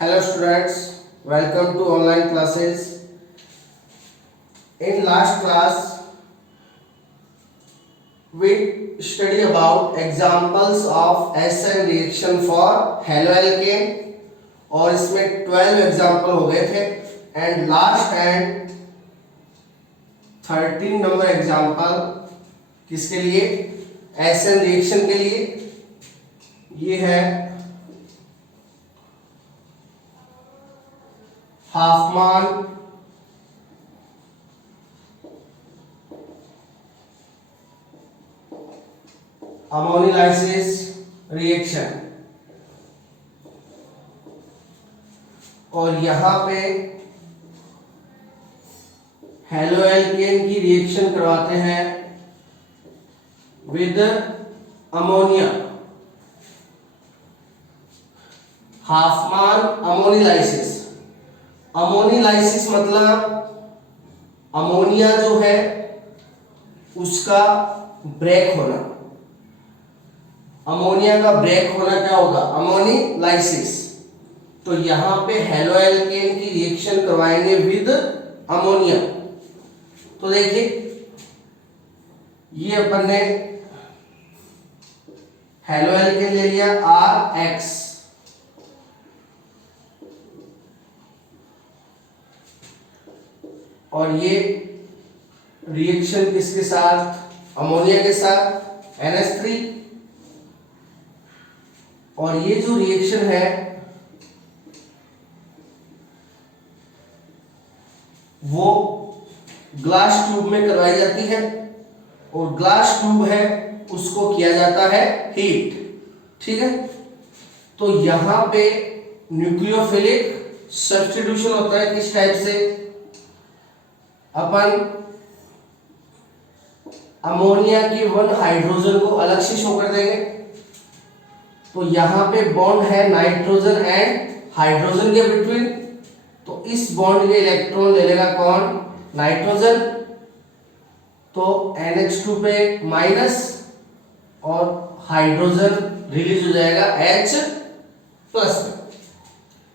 Hello students, welcome to online classes. In last class, we study about examples of SN reaction for haloalkane और इसमें 12 example हो गए थे and last and 13 number example किसके लिए? SN reaction के लिए। ये है हाफमान अमोनिलाइसिस रिएक्शन और यहां पे हेलोएल्केन की रिएक्शन करवाते हैं विद अमोनिया। हाफमान अमोनिलाइसिस, अमोनिलाइसिस मतलब अमोनिया जो है उसका ब्रेक होना। अमोनिया का ब्रेक होना क्या होगा? अमोनिलाइसिस। तो यहां पे हेलोएल्केन की रिएक्शन करवाएंगे विद अमोनिया। तो देखिए ये अपन ने हेलोएल्केन ले लिया RX और ये रिएक्शन किसके साथ? अमोनिया के साथ NH3। और ये जो रिएक्शन है वो ग्लास ट्यूब में करवाई जाती है और ग्लास ट्यूब है उसको किया जाता है हीट। ठीक है, तो यहां पे न्यूक्लियोफिलिक सब्स्टिट्यूशन होता है। किस टाइप से? अपन अमोनिया के वन हाइड्रोजन को अलग से शो कर देंगे। तो यहां पे बॉन्ड है नाइट्रोजन एंड हाइड्रोजन के बिटवीन। तो इस बॉन्ड के इलेक्ट्रॉन ले लेगा कौन? नाइट्रोजन। तो NH2 पे माइनस और हाइड्रोजन रिलीज हो जाएगा H प्लस में।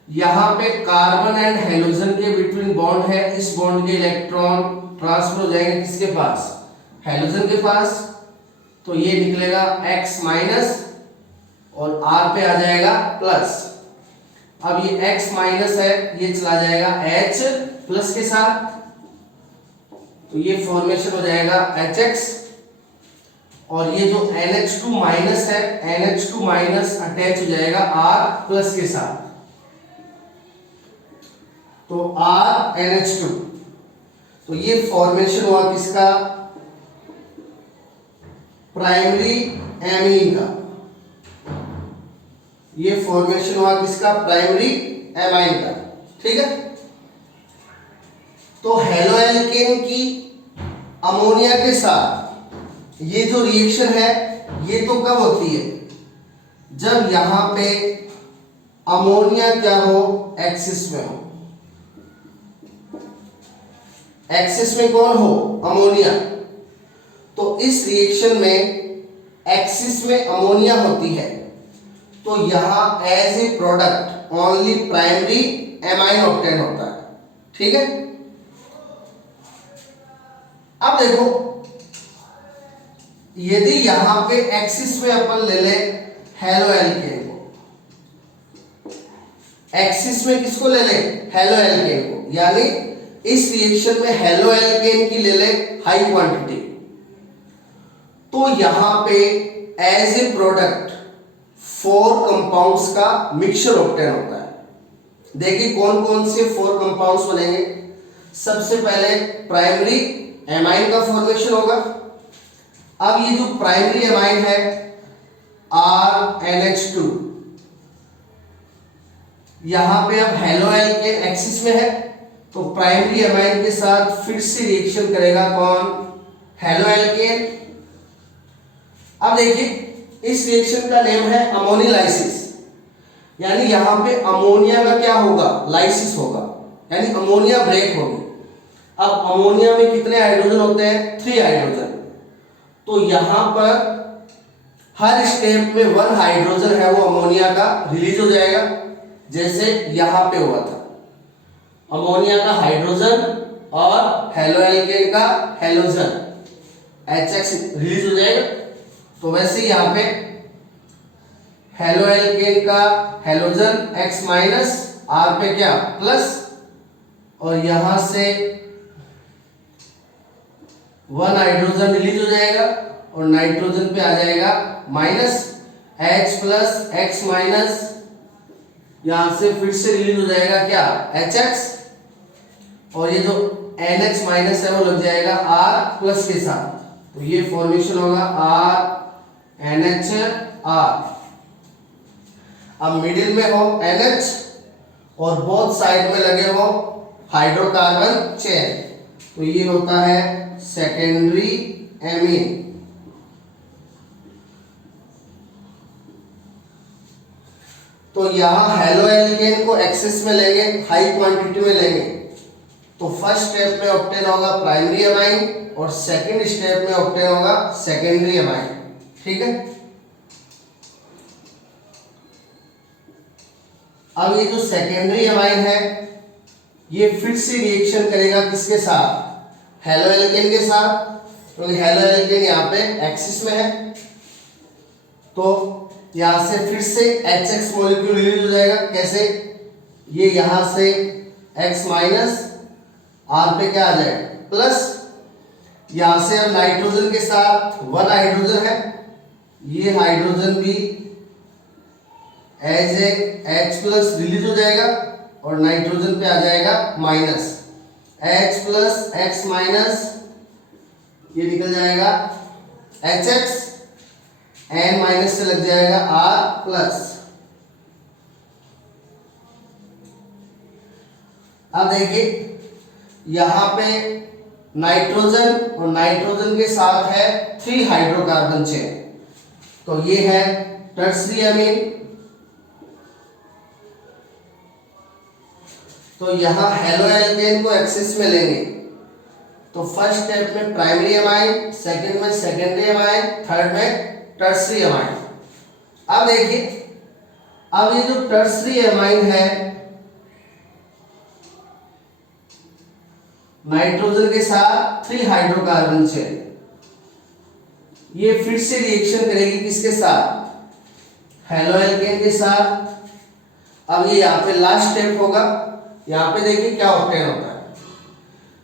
यहां पे कार्बन एंड हेलोजन के बिटवीन बॉन्ड है। इस बॉन्ड के इलेक्ट्रॉन ट्रांसफर हो जाएंगे किसके पास? हेलोजन के पास। तो ये निकलेगा X माइनस और R पे आ जाएगा प्लस। अब ये X माइनस है, ये चला जाएगा H प्लस के साथ। तो ये फॉर्मेशन हो जाएगा HX और ये जो NH2 माइनस है, NH2 माइनस अटैच हो जाएगा R प्लस के साथ। तो RNH2। तो ये फॉर्मेशन हुआ किसका? प्राइमरी एमीन का। ये फॉर्मेशन हुआ किसका? प्राइमरी एमाइन का। ठीक है, तो हेलोएल्केन की अमोनिया के साथ ये जो रिएक्शन है ये तो कब होती है? जब यहां पे अमोनिया क्या हो? एक्सिस में हो। एक्सिस में कौन हो? अमोनिया। तो इस रिएक्शन में एक्सिस में अमोनिया होती है तो यहां as a product only primary amine obtain होता है। ठीक है, अब देखो यदि यहां पे एक्सिस में अपन ले ले हेलोएल्केन को, एक्सिस में किसको ले ले? हेलोएल्केन को। यानी इस रिएक्शन में हेलोएल्केन की ले ले हाई क्वांटिटी। तो यहां पे एज ए प्रोडक्ट 4 कंपाउंड्स का मिक्सचर ऑब्टेन होता है। देखिए कौन कौन से 4 कंपाउंड्स बनेंगे। सबसे पहले प्राइमरी एमाइन का फॉर्मेशन होगा। अब ये जो प्राइमरी एमाइन है RNH2, यहां पे अब हेलोएल्केन एक्सिस में है तो प्राइमरी एमाइन के साथ फिर से रिएक्शन करेगा कौन? हेलोएल्केन। अब देखिए इस रिएक्शन का नेम है अमोनिलाइसिस। यानी यहां पे अमोनिया का क्या होगा? लाइसिस होगा, यानी अमोनिया ब्रेक होगी। अब अमोनिया में कितने हाइड्रोजन होते हैं? 3 हाइड्रोजन। तो यहां पर हर स्टेप में 1 हाइड्रोजन है वो अमोनिया का रिलीज हो जाएगा। जैसे यहाँ पे हुआ था, अमोनिया का हाइड्रोजन और हेलो एल्केन का हेलोजन, HX रिलीज हो जाएगा। तो वैसे ही यहाँ पे हेलो एल्केन का हेलोजन X माइनस, R पे क्या प्लस, और यहां से 1 हाइड्रोजन रिलीज हो जाएगा और नाइट्रोजन पे आ जाएगा minus, H plus X minus, यहां से फिर से रिलीज हो जाएगा क्या HX, और ये जो NH माइनस है वो लग जाएगा R प्लस के साथ, तो ये फॉर्मेशन होगा RNHR। अब मिडिल में हो NH और बोथ साइड में लगे हो हाइड्रोकार्बन चेन, तो ये होता है सेकेंडरी एमीन। तो यहां हेलो एल्केन को एक्सेस में लेंगे, हाई क्वांटिटी में लेंगे, तो फर्स्ट स्टेप में ऑब्टेन होगा प्राइमरी एमाइन और सेकंड स्टेप में ऑब्टेन होगा सेकेंडरी एमाइन। ठीक है, अब ये जो सेकेंडरी एमाइन है ये फिर से रिएक्शन करेगा किसके साथ, हेलो एल्केन के साथ, क्योंकि हेलो एल्केन यहाँ पे एक्सिस में है, तो यहां से फिर से HX मॉलिक्यूल रिलीज हो जाएगा। कैसे, ये यहां से X माइनस, R पे क्या आ जाएगा प्लस, यहां से अब नाइट्रोजन के साथ 1 हाइड्रोजन है, ये हाइड्रोजन भी as a H plus release हो जाएगा और नाइट्रोजन पे आ जाएगा minus, H plus X minus, ये निकल जाएगा HX, N माइनस से लग जाएगा R प्लस। अब देखिए यहां पे नाइट्रोजन और नाइट्रोजन के साथ है 3 हाइड्रोकार्बन चेन, तो ये है टर्सरी एमीन। तो यहां हेलो एल्केन को एक्सेस में लेंगे, तो फर्स्ट स्टेप में प्राइमरी एमाइन, सेकंड में सेकेंडरी एमाइन, थर्ड में टर्सरी एमाइन। अब देखिए, अब ये जो टर्सरी एमाइन है नाइट्रोजन के साथ 3 हाइड्रोकार्बन चेन, ये फिर से रिएक्शन करेगी किसके साथ, हेलो एल्केन के साथ। अब ये यहाँ पे लास्ट स्टेप होगा, यहाँ पे देखिए क्या ऑब्टेन होता है,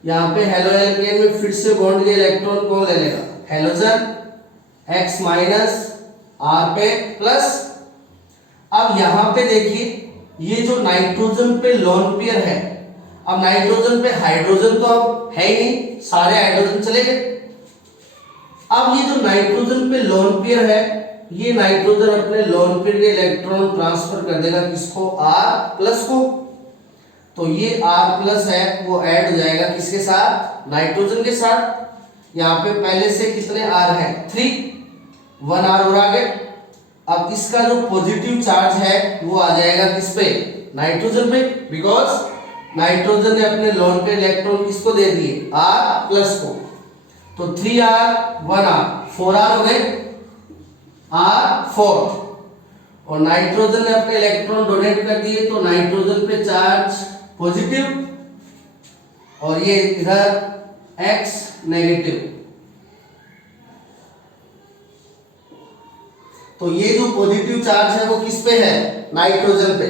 यहाँ पे हेलो एल्केन में फिर से बॉन्ड के इलेक्ट्रॉन कौन ले लेगा, हेलोजन, X माइनस, R पे प्लस। अब यहां पे देखिए ये जो नाइट्रोजन पे लोन पेयर है, अब नाइट्रोजन पे हाइड्रोजन तो अब है ही नहीं, सारे हाइड्रोजन चले गए। अब ये जो नाइट्रोजन पे लोन पेयर है, ये नाइट्रोजन अपने लोन पेयर के इलेक्ट्रॉन ट्रांसफर कर देगा किसको, R प्लस को, तो ये R प्लस है वो ऐड हो जाएगा किसके साथ, नाइट्रोजन के साथ। यहाँ पे पहले से कितने R हैं, 3, 1 R और आगे। अब इसका जो पॉजिटिव चार्ज है वो आ जाएगा किस पे, नाइट्रोजन पे, बिकॉज नाइट्रोजन ने अपने लोन पे इलेक्ट्रॉन किसको दे दिए, R प्लस को, तो 3R 1R 4R हो गए, R 4, और नाइट्रोजन ने अपने इलेक्ट्रॉन डोनेट कर दिए, तो नाइट्रोजन पे चार्ज पॉजिटिव और ये इधर X नेगेटिव। तो ये जो पॉजिटिव चार्ज है वो किस पे है, नाइट्रोजन पे।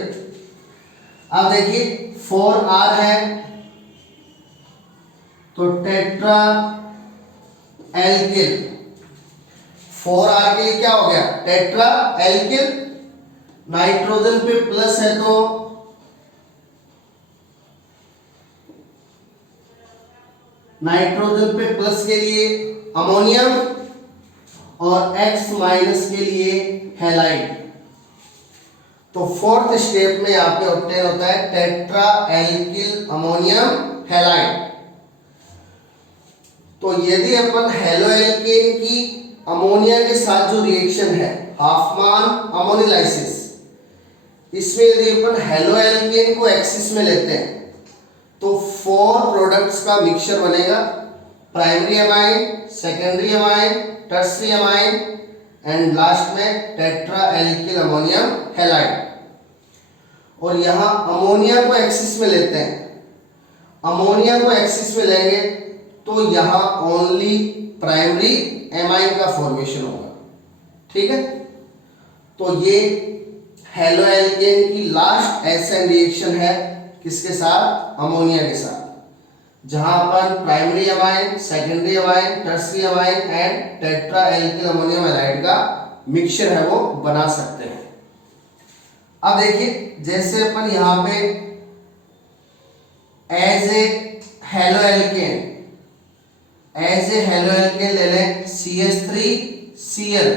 अब देखिए 4R है तो टेट्रा एल्किल, 4R के लिए क्या हो गया, टेट्रा एल्किल। नाइट्रोजन पे प्लस है तो नाइट्रोजन पे प्लस के लिए अमोनियम और X माइनस के लिए हैलाइड। तो फोर्थ स्टेप में यहां पे ऑब्टेन होता है टेट्रा एल्किल अमोनियम हैलाइड। तो यदि अपन हेलो एल्केन की अमोनिया के साथ जो रिएक्शन है हाफमान अमोनिलाइसिस, इसमें यदि अपन हेलो एल्केन को एक्सिस में लेते हैं तो 4 प्रोडक्ट्स का मिक्सचर बनेगा, primary amine, secondary amine, tertiary amine and last में टेट्रा एल्किल अमोनियम हैलाइड। और यहाँ अमोनिया को एक्सिस में लेते हैं, अमोनिया को एक्सिस में लेंगे तो यहाँ ओनली प्राइमरी एमाइन का फॉर्मेशन होगा। ठीक है, तो ये हेलो एल्केन की लास्ट एसएन रिएक्शन है किसके साथ? अमोनिया के साथ, जहां पर primary amine, secondary amine, tertiary amine and tetra alkyl ammonium halide का मिक्सचर है वो बना सकते हैं। अब देखिए, जैसे अपन यहां पे एज ए हेलो एल्केन ले लें CH3Cl,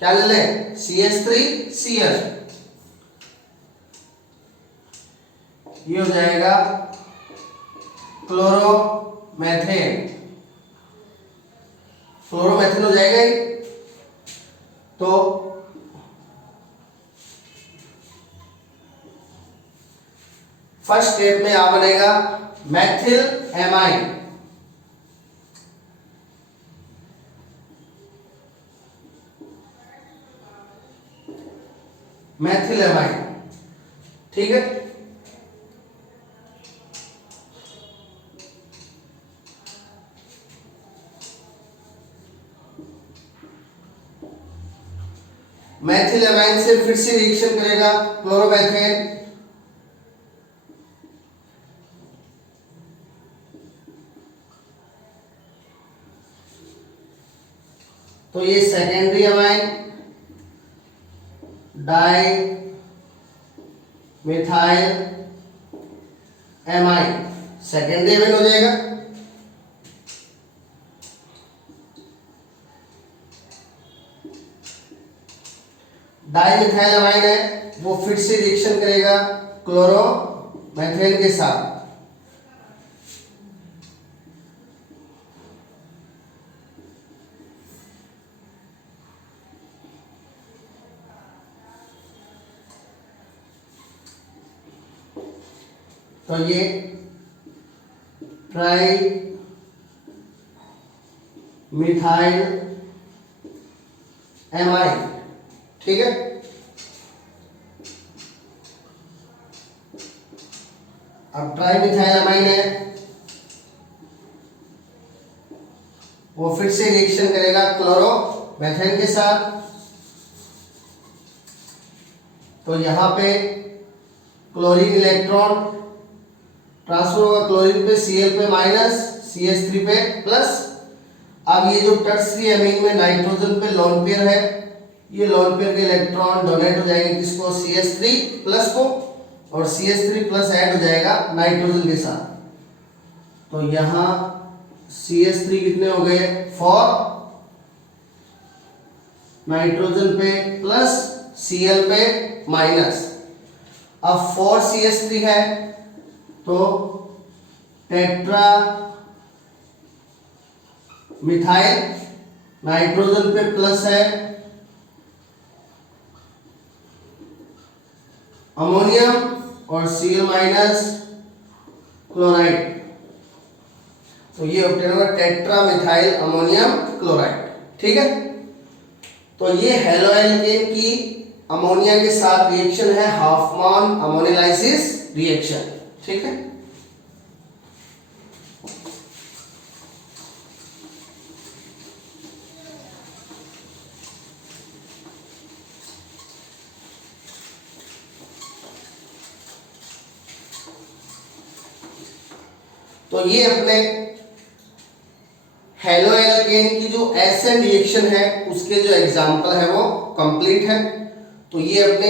क्या ले लें? CH3Cl, ये हो जाएगा क्लोरोमेथेन, क्लोरोमेथेन हो जाएगा ये। तो फर्स्ट स्टेप में यहां बनेगा मैथिल एमाइन, मैथिल एमाइन। ठीक है, मैथिल एमाइन से फिर से रिएक्शन करेगा क्लोरोमेथेन, तो ये secondary amine di methyl amine, secondary amine हो जाएगा। डाई मिथाइल अमाइन है वो फिर से रिएक्शन करेगा क्लोरोमेथेन के साथ, तो ये ट्राई मिथाइल एमाइन। ठीक है, अब ट्राई मिथाइल एमाइन है वो फिर से रिएक्शन करेगा क्लोरोमेथेन के साथ, तो यहां पे क्लोरीन इलेक्ट्रॉन ट्रांसफर होगा, क्लोरीन पे Cl पे माइनस, CH3 पे प्लस। अब ये जो टर्सरी अमीन में नाइट्रोजन पे लोन पेयर है, ये लोन पेयर के इलेक्ट्रॉन डोनेट हो जाएंगे किसको? CH3 प्लस को, और CH3 प्लस ऐड हो जाएगा नाइट्रोजन के साथ, तो यहां CH3 कितने हो गए? 4 नाइट्रोजन पे प्लस Cl पे माइनस। अब 4 CH3 है तो टेट्रा मिथाइल, नाइट्रोजन पे प्लस है अमोनियम और Cl माइनस क्लोराइड, तो ये ऑब्टेन होगा टेट्रा मिथाइल अमोनियम क्लोराइड। ठीक है, तो ये हेलो एल्केन की अमोनिया के साथ रिएक्शन है हाफमान अमोनिलाइसिस रिएक्शन। ठीक है, तो ये अपने हेलो एल्केन की जो एसएन रिएक्शन है उसके जो एग्जांपल है वो कंप्लीट है। तो ये अपने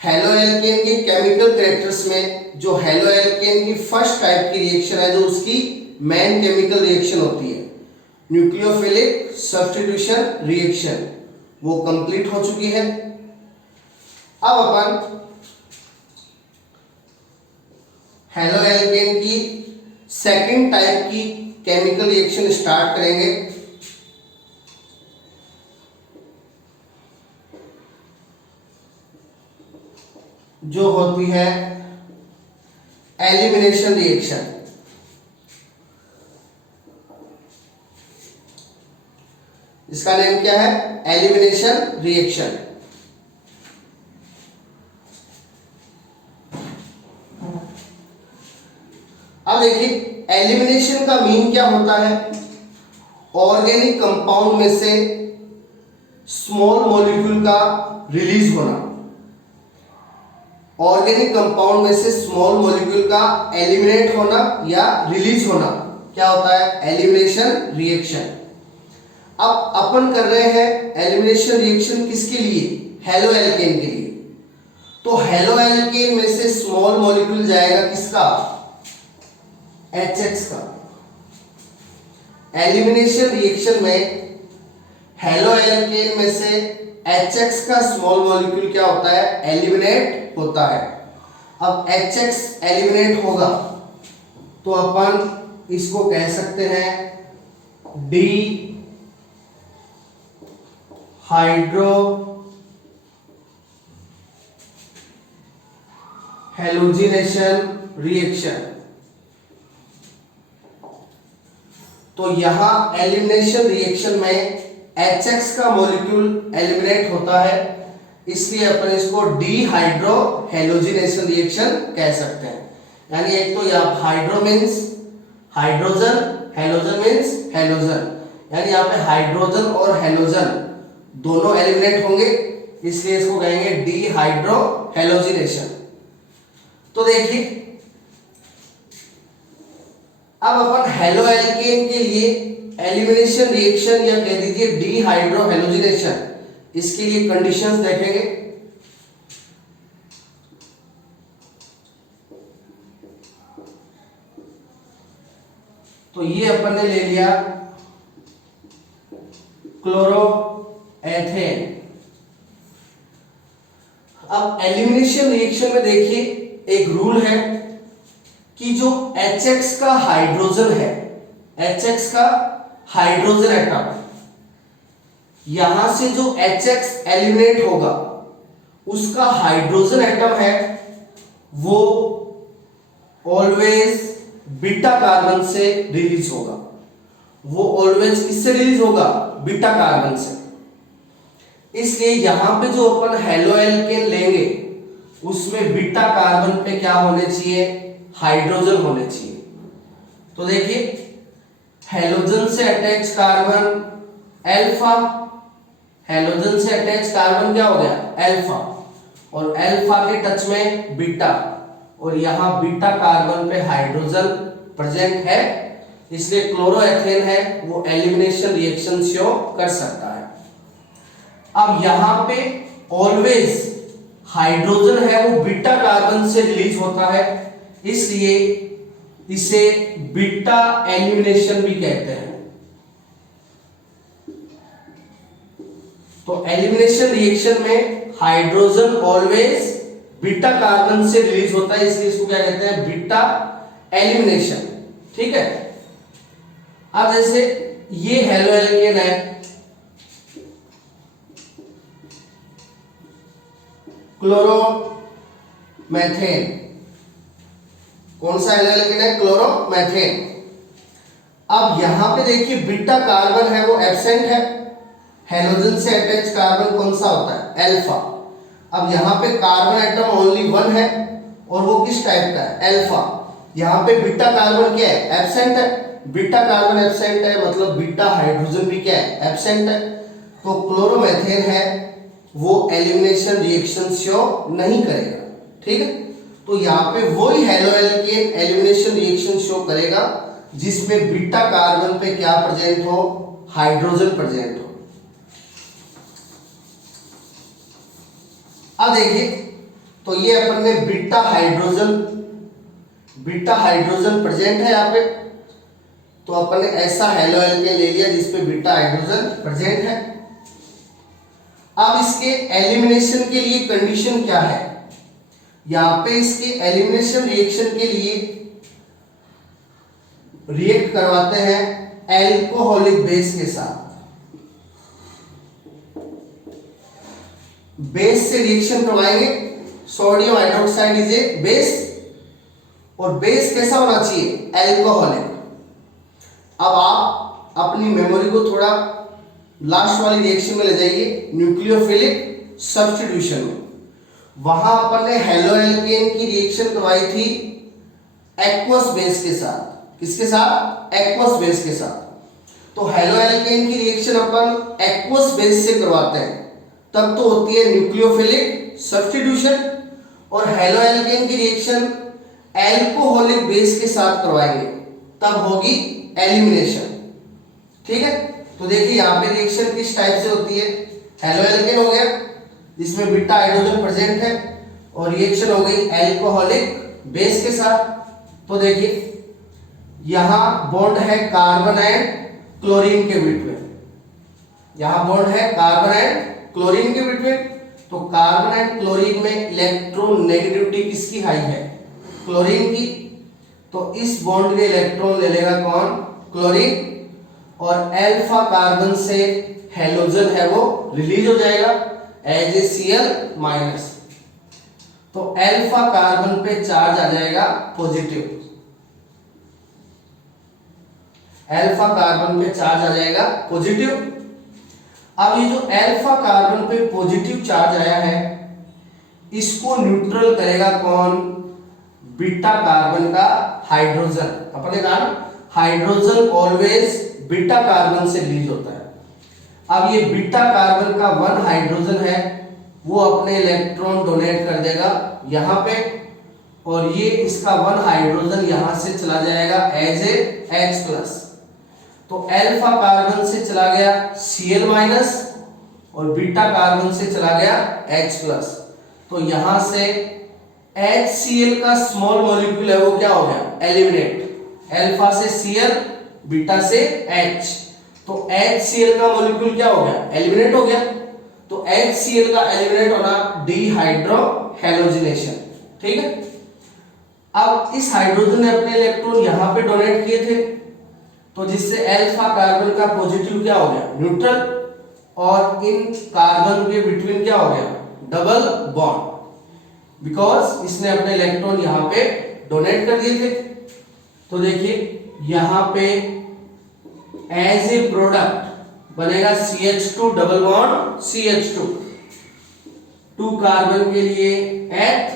हेलो एल्केन के केमिकल कैरेक्टर्स में जो हेलो एल्केन की फर्स्ट टाइप की रिएक्शन है, जो उसकी मेन केमिकल रिएक्शन होती है, न्यूक्लियोफिलिक सब्स्टिट्यूशन रिएक्शन, वो कंप्लीट हो चुकी है। अब अपन हेलो एल्केन की सेकंड टाइप की केमिकल रिएक्शन स्टार्ट करेंगे, जो होती है एलिमिनेशन रिएक्शन। इसका नेम क्या है? Elimination reaction. देखिए एलिमिनेशन का मीन क्या होता है, ऑर्गेनिक कंपाउंड में से स्मॉल मॉलिक्यूल का रिलीज होना, ऑर्गेनिक कंपाउंड में से स्मॉल मॉलिक्यूल का एलिमिनेट होना या रिलीज होना क्या होता है, एलिमिनेशन रिएक्शन। अब अपन कर रहे हैं एलिमिनेशन रिएक्शन किसके लिए, हेलो एल्केन के लिए। तो हेलो एल्केन में से स्मॉल मॉलिक्यूल जाएगा किसका, HX का। एलिमिनेशन रिएक्शन में हेलो एल्केन में से HX का स्मॉल मॉलिक्यूल क्या होता है, एलिमिनेट होता है। अब HX एलिमिनेट होगा तो अपन इसको कह सकते हैं डी हाइड्रो हैलोजिनेशन रिएक्शन। तो यहां एलिमिनेशन रिएक्शन में HX का मॉलिक्यूल एलिमिनेट होता है, इसलिए अपन इसको डीहाइड्रो हैलोजिनेशन रिएक्शन कह सकते हैं। यानी एक तो यहाँ hydro means hydrogen, halogen means halogen, यानी यहाँ पे हाइड्रोजन और हैलोजन दोनों एलिमिनेट होंगे, इसलिए इसको कहेंगे डीहाइड्रो हैलोजिनेशन। तो देखिए अब अपन हेलो एल्केन के लिए एलिमिनेशन रिएक्शन या कह दीजिए डीहाइड्रो हैलोजिनेशन, इसके लिए कंडीशंस देखेंगे। तो ये अपन ने ले लिया क्लोरोएथेन। अब एलिमिनेशन रिएक्शन में देखिए एक रूल है कि जो HX का हाइड्रोजन है, HX का हाइड्रोजन एटम, यहां से जो HX एलिमिनेट होगा उसका हाइड्रोजन एटम है वो ऑलवेज बीटा कार्बन से रिलीज होगा। वो ऑलवेज किससे रिलीज होगा, बीटा कार्बन से। इसलिए यहां पे जो अपन हेलो एल्केन लेंगे उसमें बीटा कार्बन पे क्या होने चाहिए, हाइड्रोजन होने चाहिए। तो देखिए हेलोजन से अटैच कार्बन अल्फा, हेलोजन से अटैच कार्बन क्या हो गया, अल्फा, और अल्फा के टच में बीटा, और यहां बीटा कार्बन पे हाइड्रोजन प्रेजेंट है, इसलिए क्लोरोएथेन है वो एलिमिनेशन रिएक्शन शो कर सकता है। अब यहां पे ऑलवेज हाइड्रोजन है वो बीटा कार्बन से रिलीज होता है, इसलिए इसे बीटा एलिमिनेशन भी कहते हैं। तो एलिमिनेशन रिएक्शन में हाइड्रोजन ऑलवेज बीटा कार्बन से रिलीज होता है, इसलिए इसको क्या कहते हैं, बीटा एलिमिनेशन। ठीक है। अब जैसे ये हेलो एल्केन है, क्लोरोमेथेन, कौन सा हेलो एल्केन है, क्लोरोमेथेन। अब यहां पे देखिए बीटा कार्बन है वो एब्सेंट है, हेलोजन से अटैच कार्बन कौन सा होता है, अल्फा। अब यहां पे कार्बन एटम ओनली वन है और वो किस टाइप का है, अल्फा। यहां पे बीटा कार्बन क्या है, एब्सेंट है। बीटा कार्बन एब्सेंट है मतलब बीटा हाइड्रोजन भी क्या है, एब्सेंट है। तो क्लोरोमेथेन है वो एलिमिनेशन रिएक्शन शो नहीं करेगा। ठीक है। तो यहाँ पे वही halo alkane elimination reaction show करेगा जिसमें बीटा कार्बन पे क्या प्रेजेंट हो, हाइड्रोजन प्रेजेंट हो। अब देखिए तो ये अपन ने बीटा हाइड्रोजन प्रेजेंट है यहाँ पे, तो अपन ने ऐसा हेलो एल्केन ले लिया जिसपे बीटा हाइड्रोजन प्रेजेंट है। अब इसके एलिमिनेशन के लिए कंडीशन क्या है, यहां पे इसके एलिमिनेशन रिएक्शन के लिए रिएक्ट करवाते हैं एल्कोहलिक बेस के साथ। बेस से रिएक्शन करवाएंगे, sodium hydroxide is a base, और बेस कैसा होना चाहिए, एल्कोहलिक। अब आप अपनी मेमोरी को थोड़ा लास्ट वाली रिएक्शन में ले जाइए, न्यूक्लियोफिलिक सब्स्टिट्यूशन में। वहां अपन ने हेलो एल्केन की रिएक्शन करवाई थी एक्वस बेस के साथ। किसके साथ? एक्वस बेस के साथ। तो हेलो एल्केन की रिएक्शन अपन एक्वस बेस से करवाते हैं, तब तो होती है न्यूक्लियोफिलिक सब्स्टिट्यूशन, और हेलो एल्केन की रिएक्शन एल्कोहलिक बेस के साथ करवाएंगे, तब होगी एलिमिनेशन। ठीक है, तो देखिए यहाँ पे रिएक्शन किस टाइप से होती है। हेलो एल्केन हो गया जिसमें बीटा हाइड्रोजन प्रेजेंट है, और रिएक्शन हो गई एल्कोहलिक बेस के साथ। तो देखिए यहां बॉन्ड है कार्बन एंड क्लोरीन के बिटवीन, यहां बॉन्ड है कार्बन एंड क्लोरीन के बिटवीन। तो कार्बन एंड क्लोरीन में इलेक्ट्रोनेगेटिविटी किसकी हाई है? क्लोरीन की। तो इस बॉन्ड के इलेक्ट्रॉन ले लेगा कौन? क्लोरीन, और अल्फा कार्बन से हैलोजन है वो रिलीज हो जाएगा एज ए Cl-। तो अल्फा कार्बन पे चार्ज आ जाएगा पॉजिटिव, अल्फा कार्बन पे चार्ज आ जाएगा पॉजिटिव। अब ये जो अल्फा कार्बन पे पॉजिटिव चार्ज आया है, इसको न्यूट्रल करेगा कौन? बीटा कार्बन का हाइड्रोजन। अपने कहा हाइड्रोजन ऑलवेज बीटा कार्बन से रिलीज होता है। अब ये बीटा कार्बन का 1 हाइड्रोजन है, वो अपने इलेक्ट्रॉन डोनेट कर देगा यहां पे, और ये इसका 1 हाइड्रोजन यहां से चला जाएगा एज ए H+। तो अल्फा कार्बन से चला गया Cl- और बीटा कार्बन से चला गया H+। तो यहां से HCl का स्मॉल मॉलिक्यूल है वो क्या हो गया? एलिमिनेट। अल्फा से Cl, बीटा से H, तो HCl का मॉलिक्यूल क्या हो गया? एलिमिनेट हो गया। तो HCl का एलिमिनेट होना डिहाइड्रो हैलोजिनेशन। ठीक है, अब इस हाइड्रोजन ने अपने इलेक्ट्रॉन यहां पे डोनेट किए थे, तो जिससे अल्फा कार्बन का पॉजिटिव क्या हो गया? न्यूट्रल, और इन कार्बन के बिटवीन क्या हो गया? डबल बॉन्ड, बिकॉज इसने अपने इलेक्ट्रॉन यहां पे डोनेट कर दिए थे। तो देखिए यहां पे एज ए प्रोडक्ट बनेगा CH2 double bond CH2, 2 carbon के लिए H,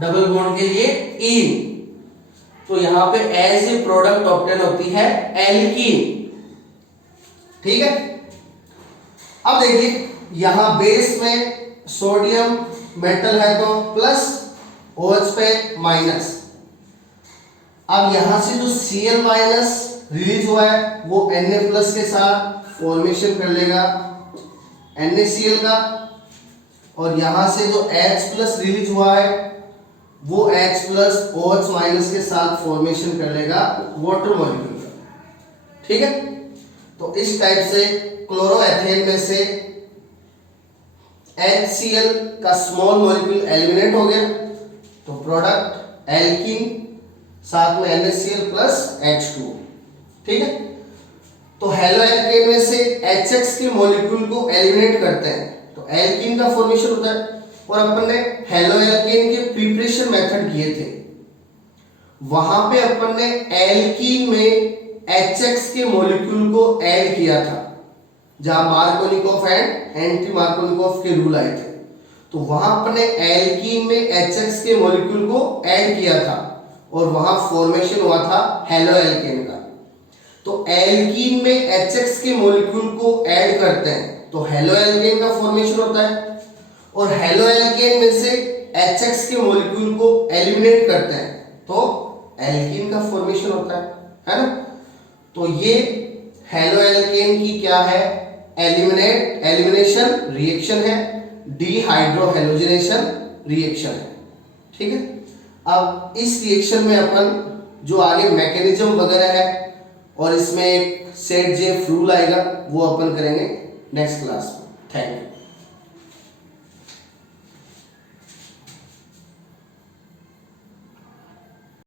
डबल बॉन्ड के लिए इन। तो यहां पे एज ए प्रोडक्ट ऑब्टेन होती है एल्कीन। ठीक है, अब देखिए यहां बेस में सोडियम मेटल है तो प्लस, OH पे माइनस। अब यहां से जो Cl- रिलीज हुआ है वो Na+ के साथ फॉर्मेशन कर लेगा NaCl का, और यहां से जो H+ रिलीज हुआ है वो H+ OH- के साथ फॉर्मेशन कर लेगा वाटर मॉलिक्यूल का। ठीक है, तो इस टाइप से क्लोरोएथेन में से HCl का स्मॉल मॉलिक्यूल एलिमिनेट हो गया, तो प्रोडक्ट एल्कीन, साथ में NaCl प्लस H2। ठीक है, तो हेलो एल्केन में से HX के मॉलिक्यूल को एलिमिनेट करते हैं तो एल्कीन का फॉर्मेशन होता है। और अपन ने हेलो एल्केन के प्रिपरेशन मेथड किए थे, वहां पे अपन ने एल्कीन में HX के मॉलिक्यूल को ऐड किया था, जहां मार्कोनिकोव एंड एंटी मार्कोनिकोव के रूल आए थे। तो वहां अपन ने एल्कीन में HX के मॉलिक्यूल को ऐड किया था, और वहां फॉर्मेशन हुआ था हेलो एल्केन का। तो एल्कीन में HX के मॉलिक्यूल को ऐड करते हैं तो हेलो एल्केन का फॉर्मेशन होता है, और हेलो एल्केन में से HX के मॉलिक्यूल को एलिमिनेट करते हैं तो एल्कीन का फॉर्मेशन होता है ना। तो ये हेलो एल्केन की क्या है? एलिमिनेशन रिएक्शन है, डिहाइड्रोहेलोजिनेशन रिएक्शन है। ठीक है, अब इस रिएक्शन में अपन जो आगे मैकेनिज्म वगैरह है और इसमें एक सेट जे रूल आएगा वो अपन करेंगे नेक्स्ट क्लास में। Thank you.